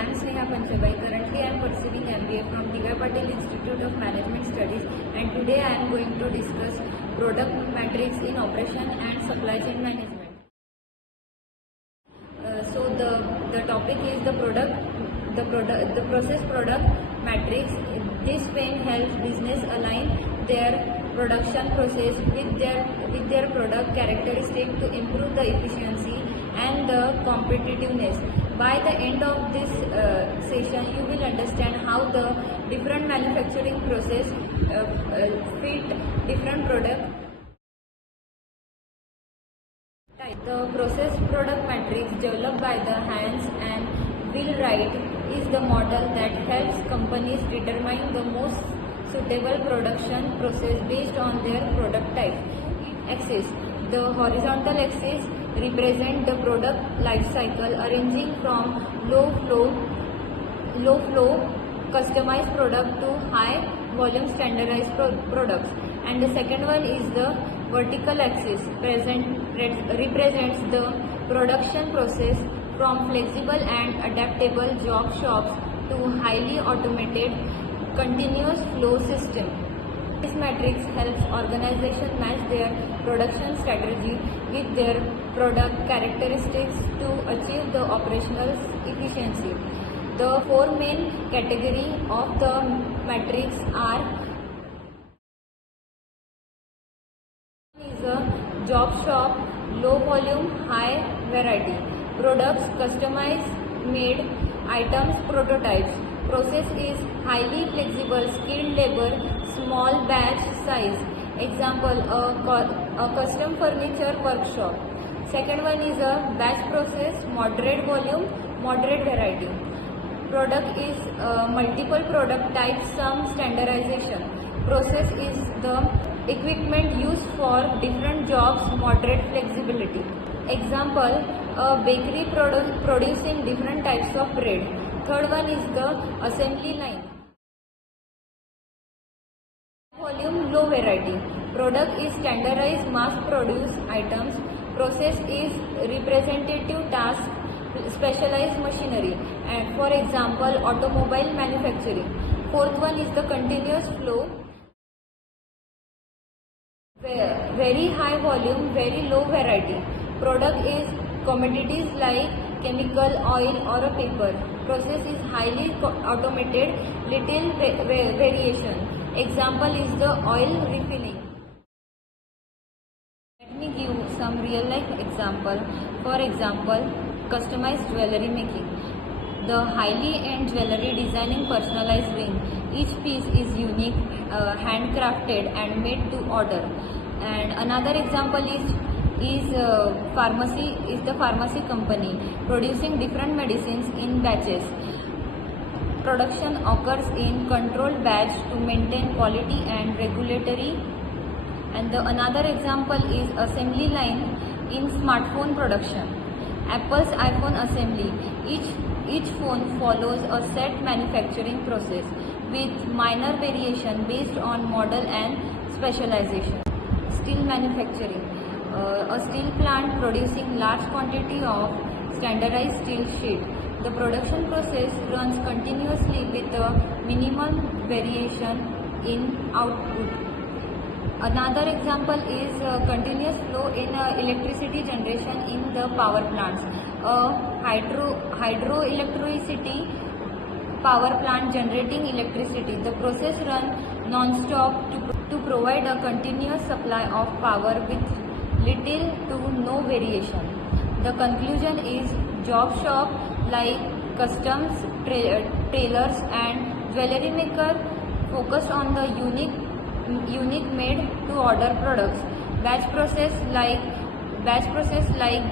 Currently, I am pursuing MBA from DY Patil Institute of Management Studies, and today I am going to discuss product matrix in operation and supply chain management. So the topic is the process product matrix. This frame helps business align their production process with their product characteristic to improve the efficiency and the competitiveness. By the end of this session, you will understand how the different manufacturing process fit different product. The process product matrix developed by the Hans and Wheelwright is the model that helps companies determine the most suitable production process based on their product type. Axis. The horizontal axis represents the product life cycle, arranging from low flow customized product to high volume standardized products. And the second one is the vertical axis represents the production process from flexible and adaptable job shops to highly automated continuous flow system. This matrix helps organizations match their production strategy with their product characteristics to achieve the operational efficiency. The four main categories of the matrix are: a job shop, low volume, high variety products, customized made items, prototypes. Process is highly flexible, skilled labor, small batch size. Example, a custom furniture workshop. Second one is a batch process, moderate volume, moderate variety. Product is multiple product types, some standardization. Process is the equipment used for different jobs, moderate flexibility. Example, a bakery producing different types of bread. Third one is the assembly line. Volume, low variety. Product is standardized mass produced items. Process is representative task, specialized machinery. And for example, automobile manufacturing. Fourth one is the continuous flow. Very high volume, very low variety. Product is commodities like chemical, oil or a paper. Process is highly automated, little variation. Example is the oil refilling. Let me give some real life example. For example, customized jewelry making. The highly end jewelry designing personalized ring. Each piece is unique, handcrafted and made to order. And another example is the pharmacy company producing different medicines in batches. Production occurs in controlled batch to maintain quality and regulatory. And another example is assembly line in smartphone production. Apple's iPhone assembly. Each phone follows a set manufacturing process with minor variation based on model and specialization. Steel manufacturing. A steel plant producing large quantity of standardized steel sheet. The production process runs continuously with a minimum variation in output. Another example is continuous flow in electricity generation in the power plants. Hydroelectricity power plant generating electricity. The process runs non-stop to provide a continuous supply of power with little to no variation. The conclusion is job shop like customs, tailors and jewelry maker focused on the unique made to order products. Batch process like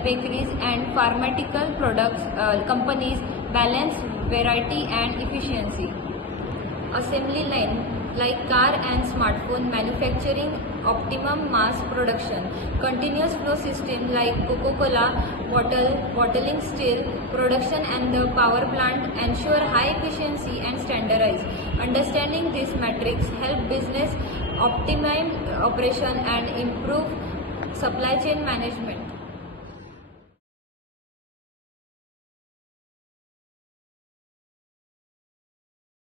bakeries and pharmaceutical products companies balance variety and efficiency. Assembly line like car and smartphone manufacturing optimum mass production. Continuous flow system like Coca-Cola bottling steel production and the power plant ensure high efficiency and standardize. Understanding this matrix help business optimize operation and improve supply chain management.